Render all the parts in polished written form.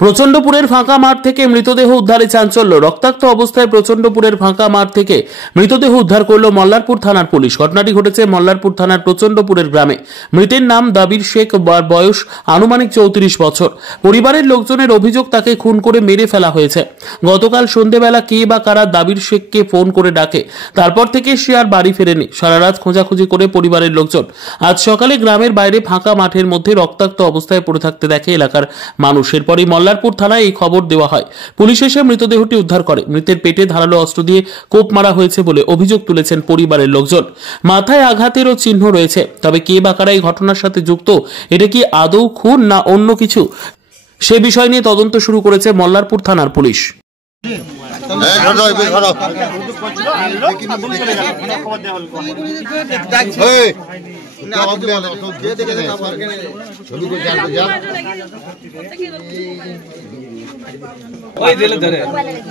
প্রচন্ডপুরের ফাঁকা মাঠ থেকে মৃতদেহ উদ্ধারে চাঞ্চল্য। রক্তাক্ত অবস্থায় প্রচন্ডপুরের ফাঁকা মাঠ থেকে মৃতদেহ উদ্ধার করল মল্লারপুর থানার পুলিশ। ঘটনাটি ঘটেছে মল্লারপুর থানার প্রচন্ডপুরের গ্রামে। মৃতের নাম দাবির শেখ, বয়স আনুমানিক 34 বছর। পরিবারের লোকজনের অভিযোগ তাকে খুন করে মেরে ফেলা হয়েছে। গতকাল সন্ধ্যেবেলা কে বা কারা দাবির শেখকে ফোন করে ডাকে, তারপর থেকে সে আর বাড়ি ফেরেনি। সারা রাত খোঁজাখুঁজি করে পরিবারের লোকজন আজ সকালে গ্রামের বাইরে ফাঁকা মাঠের মধ্যে রক্তাক্ত অবস্থায় পড়ে থাকতে দেখে এলাকার মানুষ। এরপরই মল্লারপুর থানায় এই খবর দেওয়া হয়। পুলিশ এসে মৃতদেহটি উদ্ধার করে। মৃতের পেটে ধারালো অস্ত্র দিয়ে কোপ মারা হয়েছে বলে অভিযোগ তুলেছেন পরিবারের লোকজন। মাথায় আঘাতেরও চিহ্ন রয়েছে। তবে কে বা কারা এই ঘটনার সাথে যুক্ত, এটা কি আদৌ খুন না অন্য কিছু, সে বিষয় নিয়ে তদন্ত শুরু করেছে মল্লারপুর থানার পুলিশ।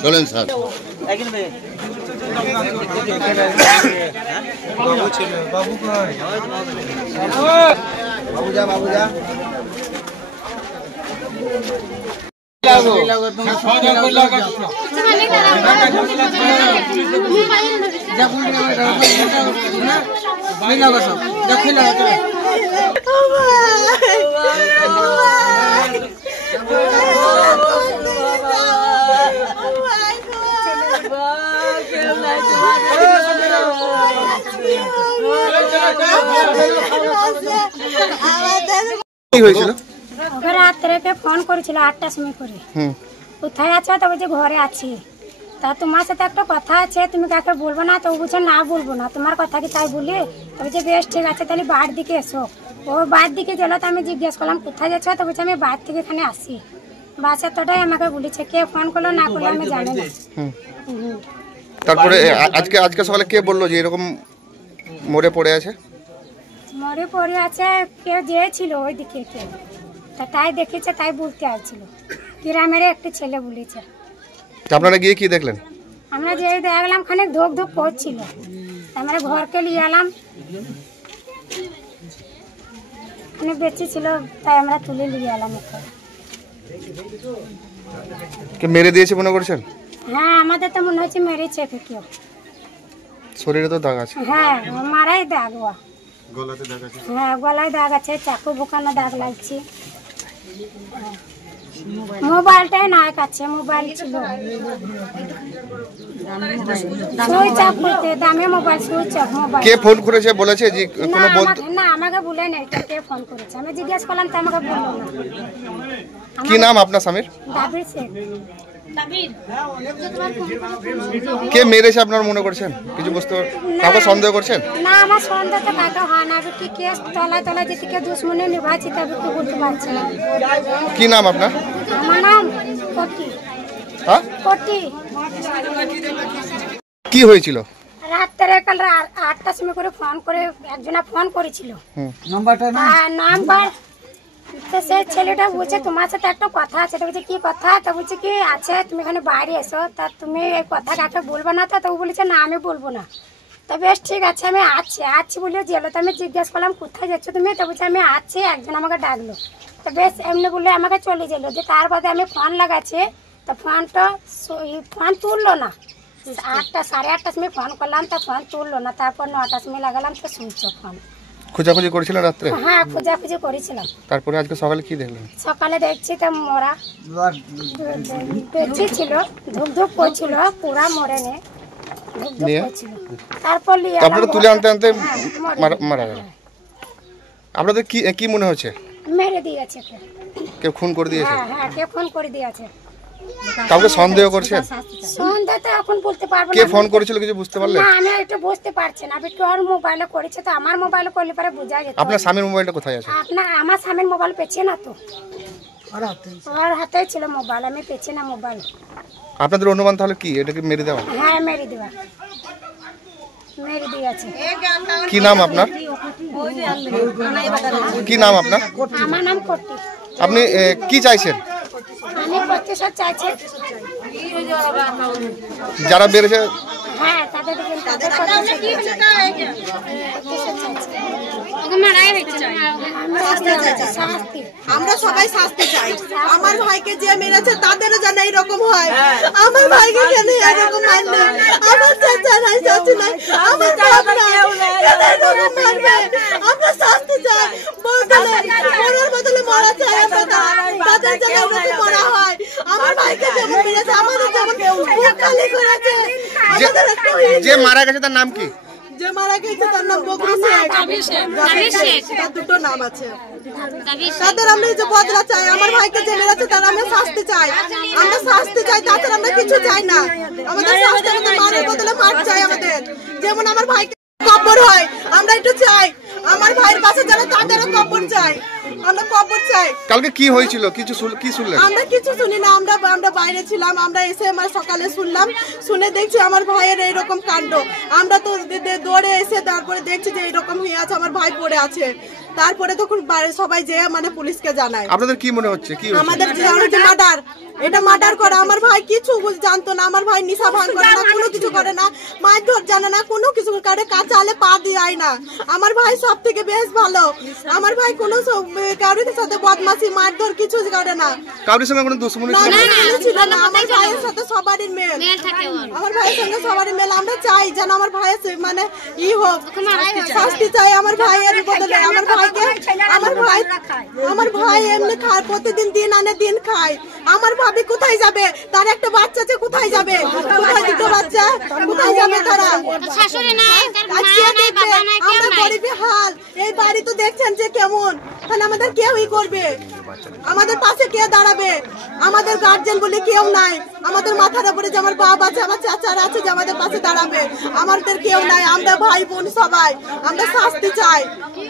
চলেন স্যার। বাবুজা বাবুজা রাত্রে ফোন করেছিল 8টার সময় করে, কোথায় আছো? তো বলছে ঘরে আছি। তা তোমার সাথে একটা কথা আছে, তুমি কাকে বলবো না? তো বলছে না বলবো না, তোমার কথা কি তাই বলি? তো বলছে বেশ ঠিক আছে, তাহলে বাড়ির দিকে এসো। ও বাড়ির দিকে গেল। তো আমি জিজ্ঞেস করলাম কোথায় যাচ্ছ? তো বলছে আমি বাড়ি থেকে এখানে আসি। বাস এতটাই আমাকে বলেছে, কে ফোন করলো না করলো আমি জানি না। তারপরে আজকে সকালে কে বললো যে এরকম মরে পড়ে আছে? মরে পড়ে আছে কেউ যেছিল ওই দিকে, কেউ তাই দেখেছে, তাই বলতে আসছিল। গ্রামের একটি ছেলে বলেছে। আপনারা গিয়ে কি দেখলেন? আমরা যে দেখলাম খানিক ধোক ধোক করছিল, আমরা ঘরকে নিয়ে এলাম, অনেক বেঁচে ছিল, তাই আমরা তুলে নিয়ে এলাম। কে মেরে দিয়েছে মনে করছেন? হ্যাঁ, আমাদের তো মনে হচ্ছে মেরেছে কেউ। শরীরে তো দাগ আছে? হ্যাঁ, মারাই দাগ। হ্যাঁ, গলায় দাগ আছে, চাকু বোকানো দাগ লাগছে। মোবাইলটাই না কাছে, মোবাইল ছিল সুইচ অফ করতে, দামি মোবাইল সুইচ অফ। মোবাইল কে ফোন করেছে বলেছে যে কোনো বন্ধু? না, আমাকে বলে না এটা কে ফোন করেছে। আমি জিজ্ঞেস করলাম তো আমাকে বললো না। কি নাম আপনার স্বামীর? দাবির শেখ। কে মেরেছে আপনার মনে করছেন? কিছু বুঝতে কাউকে সন্দেহ করছেন? না, আমার সন্দেহ তো কাকে হয় না। কি কেস তলায় তলায় যেতে কে দুশ্মনী নিভাইছে তবে কি বলতে পারছে না। কি নাম আপনার? আমার নাম পটি। হ্যাঁ, পটি। কি হয়েছিল? রাত্রে কাল 8টার সময় করে ফোন করে একজনা ফোন করেছিল। নাম্বার সেই ছেলেটা বলছে তোমার সাথে একটা কথা আছে। তো বলছে কি কথা? তো বলছে কি আছে, তুমি এখানে বাইরে এসো, তা তুমি এই কথা কাকে বলবো না? তো ও বলেছে না আমি বলবো না। তো বেশ ঠিক আছে, আমি আছি বলে গেলো। তো আমি জিজ্ঞেস করলাম কোথায় যাচ্ছ তুমি? তো বলছে আমি আছি, একজন আমাকে ডাকলো। তো বেশ এমনি বলে আমাকে চলে গেলো। যে তার বাদে আমি ফোন লাগাচ্ছি, তো ফোন তুললো না। 8:30 সময় ফোন করলাম, তো ফোন তুললো না। তারপর 9টার সময় লাগালাম, তো শুনছো ফোন। খোঁজাখুঁজি করেছিলেন রাত্রে? হ্যাঁ, খোঁজাখুঁজি করেছিলাম। তারপরে আজকে সকালে কি দেখলেন? সকালে দেখছি তো মরা বেঁচে ছিল, ধুক ধুক করছিল, পুরা মরে নে ধুক ধুক করছিল। তারপর আপনারা তুলে আনতে আনতে মারা গেল। আপনাদের কি মনে হচ্ছে? মেরে দিয়েছে কেউ খুন করে দিয়েছে? হ্যাঁ, কেউ খুন করে দিয়েছে। কাউকে সন্দেহ করছেন? সন্দেহ তো এখন বলতে পারবো না। কে ফোন করেছিল কিছু বুঝতে পারলেন? না, আমি এটা বুঝতে পারছি না। আমি তোর মোবাইলে করেছে, তো আমার মোবাইলে করলে পরে বোঝা যেত। আপনার স্বামীর মোবাইলটা কোথায় আছে? আমার স্বামীর মোবাইল পেছে না তো, ওর হাতে ছিল মোবাইল, আমি পেছি না মোবাইল। আপনাদের অনুমান তাহলে কি এটাকে মেরে দেওয়া? হ্যাঁ, মেরে দেওয়া, মেরে দিয়েছে। কি নাম আপনার? কি নাম আপনার? আমার নাম কটি। আপনি কি চাইছেন? আমি প্রতিশোধ চাইছি। যারা বেড়েছে হ্যাঁ, তাদের আমরা সবাই শাস্তি চাই। আমার ভাইকে যে মেরেছে তাদেরও যেন এইরকম হয়। আমার ভাইকে কেন এরকম মারবে? আমার চাচা নাই, চাচি নাই, আমার বাপ নাই, কেন এরকম মারবে? আমরা শাস্তি চাই, মরার বদলে মরা চাই। আমরা তাদের যেন এরকম মরা হয়। আমার ভাইকে যেমন মেরেছে, আমাদের যেমন বুক খালি করেছে। আমাদের একটা যে মারা গেছে তার নাম কি? যে মারা গেছে তার নাম বকরু শেখ। তার দুটো নাম আছে। তাদের আমরা যে বদলা চাই। আমার ভাইকে যে মেরেছে তার আমরা শাস্তি চাই। আমরা শাস্তি চাই, তাছাড়া আমরা কিছু চাই না। আমাদের শাস্তি, আমাদের মারের বদলে মার চাই আমাদের। যেমন আমার ভাইকে কবর হয়, আমরা একটু চাই। আমার ভাইয়ের পাশে যারা তাদেরও কবর চাই, আমরা কবর চাই। কালকে কি হয়েছিল, কিছু কি শুনলেন? আমরা কিছু শুনি না, আমরা বাইরে ছিলাম। আমরা এসে আমার সকালে শুনলাম, শুনে দেখছি আমার ভাইয়ের এইরকম কাণ্ড। আমরা তো দৌড়ে এসে তারপরে দেখছি যে এইরকম হয়ে আছে, আমার ভাই পড়ে আছে। তারপরে তখন সবাই যে মানে পুলিশকে জানায়। আপনাদের কি মনে হচ্ছে? কি আমাদের যে মার্ডার, এটা মার্ডার করা। আমার ভাই কিছু জানতো না। আমার ভাই নিশা ভাঙ করে না, কোনো কিছু করে না, মারধর জানে না, কোনো কিছু করে কাঁচালে পা দিয়ে আয় না। আমার ভাই সব থেকে বেশ ভালো। আমার ভাই কোনো কারোর সাথে বদমাশি মারধর কিছু করে না। কারোর সঙ্গে কোনো দুশ্মনী ছিল না। আমার ভাইয়ের সাথে সবারই মেল, আমার ভাইয়ের সঙ্গে সবারই মেল। আমরা চাই যেন আমার ভাইয়ের মানে ই হোক, শাস্তি চাই আমার ভাইয়ের বদলে। আমার ভাই এমনি খায়, প্রতিদিন দিন আনে দিন খায়। আমার ভাবি কোথায় যাবে? তার একটা বাচ্চা আছে, কোথায় যাবে? কোথায় দুটো বাচ্চা, কোথায় যাবে তারা? আমরা গরিবী হাল। এই বাড়ি তো দেখছেন যে কেমন, তাহলে আমাদের কেউই করবে? আমাদের পাশে কে দাঁড়াবে? আমাদের গার্জেন বলে কেউ নাই। আমাদের মাথার উপরে যে আমার বাপ আছে, আমার চাচারা আছে যে আমাদের পাশে দাঁড়াবে, আমাদের কেউ নাই। আমরা ভাই বোন সবাই, আমরা শাস্তি চাই।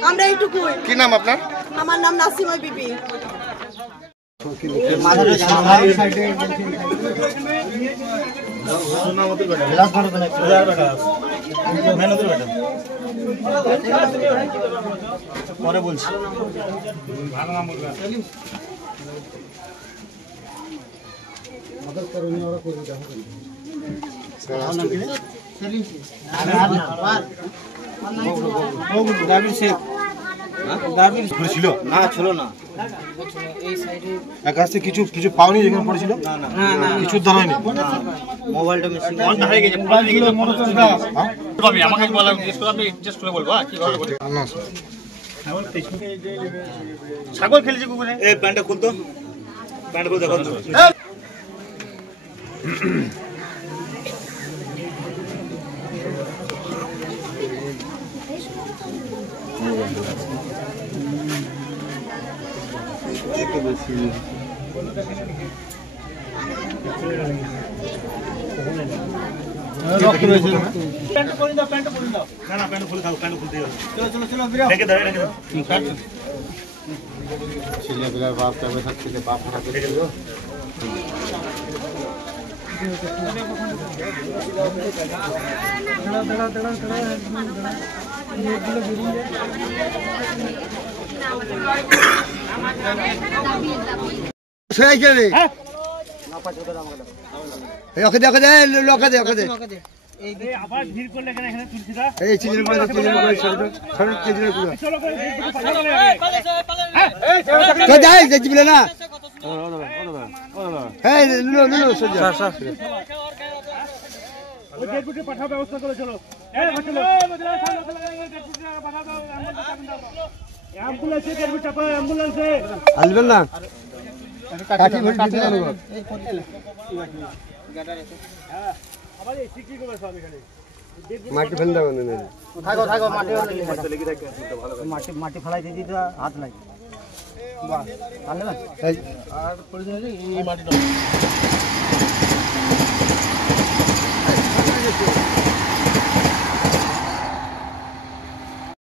আমরা এইটুকুই। কি নাম আপনার? আমার নাম নাসিমা বিবি। পরে বলছি। ছিল না ছিল না, এক কাছে কিছু কিছু পাওনি যেখানে পড়েছিল? কিছু ধরা হয়নি। মোবাইলটা মিসিং হয়ে গেছে। আমাকে বলা জিজ্ঞেস করে, আমি টেস্ট করে বলবো কিভাবে করে। ছাগল খেলেছে কুকুরে। এই প্যান্টটা খুলতো, প্যান্ট খুলে দেখো। ছেলেবেলার বাপ তবে থাকছে, বাপ হাতে পাঠা ব্যবস্থা করে চলো। আসবেন না। মাটি ফেলে দেবেন, মাটি ফেলাই দিয়ে হাত লাগে।